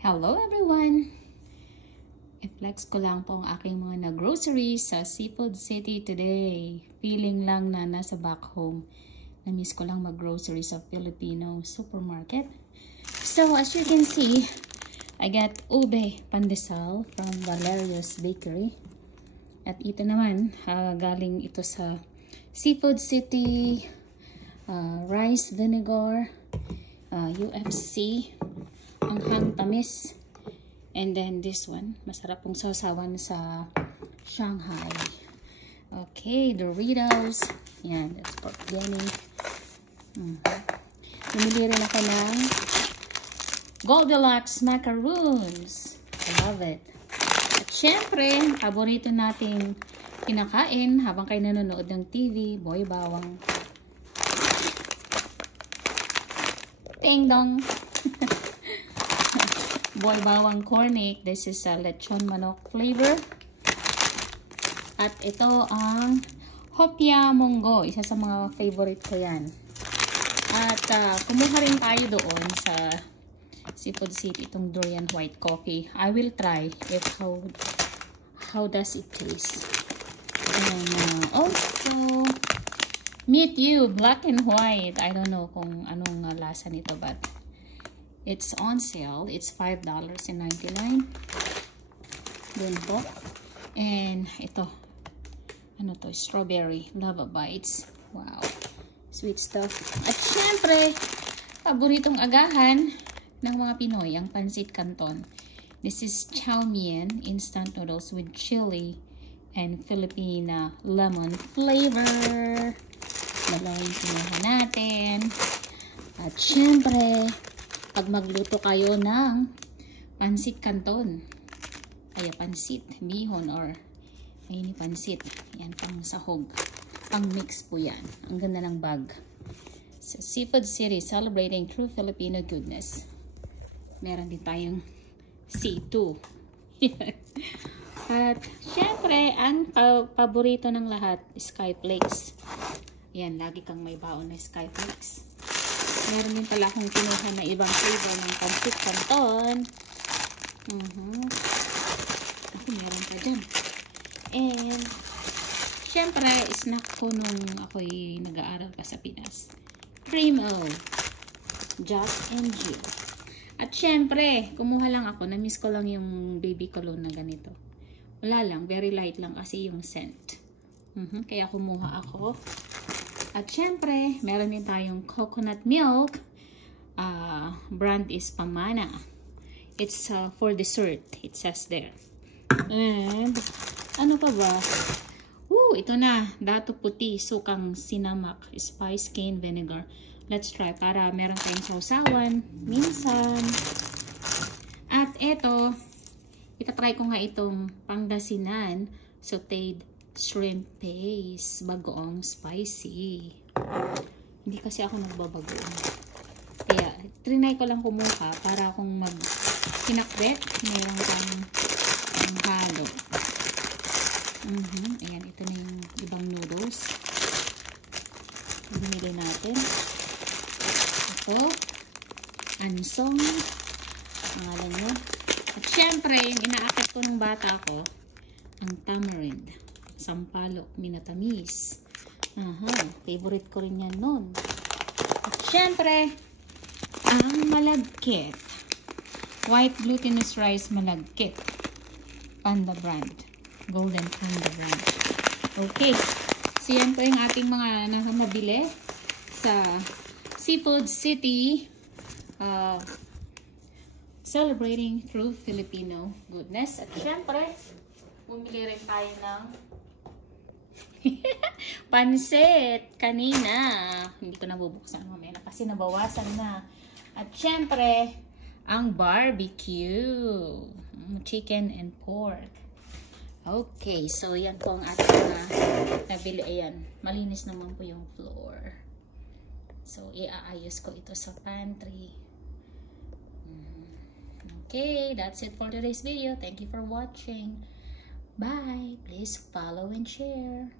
Hello everyone! I-flex ko lang po ang aking mga na-groceries sa Seafood City today. Feeling lang na nasa back home. Na-miss ko lang mag-grocery sa Filipino supermarket. So as you can see, I got ube pandesal from Valerio's Bakery. At ito naman, galing ito sa Seafood City, rice vinegar, UFC, ang tamis. And then this one, masarap pong sausawan sa Shanghai. Okay, Doritos. Yan, that's pork belly. Bumili rin ako ng Goldilocks macaroons. I love it. At syempre, paborito nating kinakain habang kayo nanonood ng TV, boy bawang. Ding dong! Boy bawang cornic. This is a lechon manok flavor. At ito ang hopia munggo. Isa sa mga favorite ko yan. At kumuha rin tayo doon sa Seafood City itong durian white coffee. I will try if how does it taste. And also Meet You black and white. I don't know kung anong lasa nito, but it's on sale. It's $5.99. Then po. And ito. Ano to? Strawberry lava bites. Wow. Sweet stuff. At syempre, paboritong agahan ng mga Pinoy, ang pancit canton. This is chow mein instant noodles with chili and Filipina lemon flavor. Dalawang pinuha natin. At syempre, pag magluto kayo ng pancit canton, ay pancit, bihon, or ayun pancit, yan pang sahog, pang mix po yan. Ang ganda ng bag. So, Seafood City, celebrating true Filipino goodness. Meron din tayong C2. At syempre, ang paborito ng lahat, Skyflakes. Yan, lagi kang may baon na Skyflakes. Meron din pala akong kinuha na ibang flavor ng pancit canton. Ako, meron pa dyan. And, syempre, snack ko nung ako'y nag-aaral pa sa Pinas. Primo. Jack and Jill. At syempre, kumuha lang ako. Na-miss ko lang yung baby cologne na ganito. Wala lang. Very light lang kasi yung scent. Kaya kumuha ako. At syempre, meron din tayong coconut milk. Brand is Pamana. It's for dessert. It says there. And, ano pa ba? Ito na. Dato puti, sukang sinamak, spice cane vinegar. Let's try para meron tayong sausawan. Minsan. At ito, itatry ko nga itong Pangasinan sauteed shrimp paste, bagoong spicy. Hindi kasi ako nagbabagoong. Kaya, trinay ko lang kumuha para kung mag-kinakbet, mayroon kang halo. Ayan, ito na yung ibang noodles. Binili natin. Ito, ansong, pangalan nyo. At syempre, yung inaakit ko ng bata ko, ang tamarind. Sampalok, minatamis. Favorite ko rin yan nun. At syempre, ang malagkit. White glutinous rice malagkit. Panda brand. Golden Panda brand. Okay. So, yan po yung ating mga nakamabili sa Seafood City. Celebrating true Filipino goodness. At syempre, bumili rin tayo ng pansit kanina. Hindi ko nabubuksan mamaya na kasi nabawasan na. At syempre, ang barbecue. Chicken and pork. Okay, so yan po ang ating nabili. Ayan, malinis naman po yung floor. So, iaayos ko ito sa pantry. Okay, that's it for today's video. Thank you for watching. Bye. Please follow and share.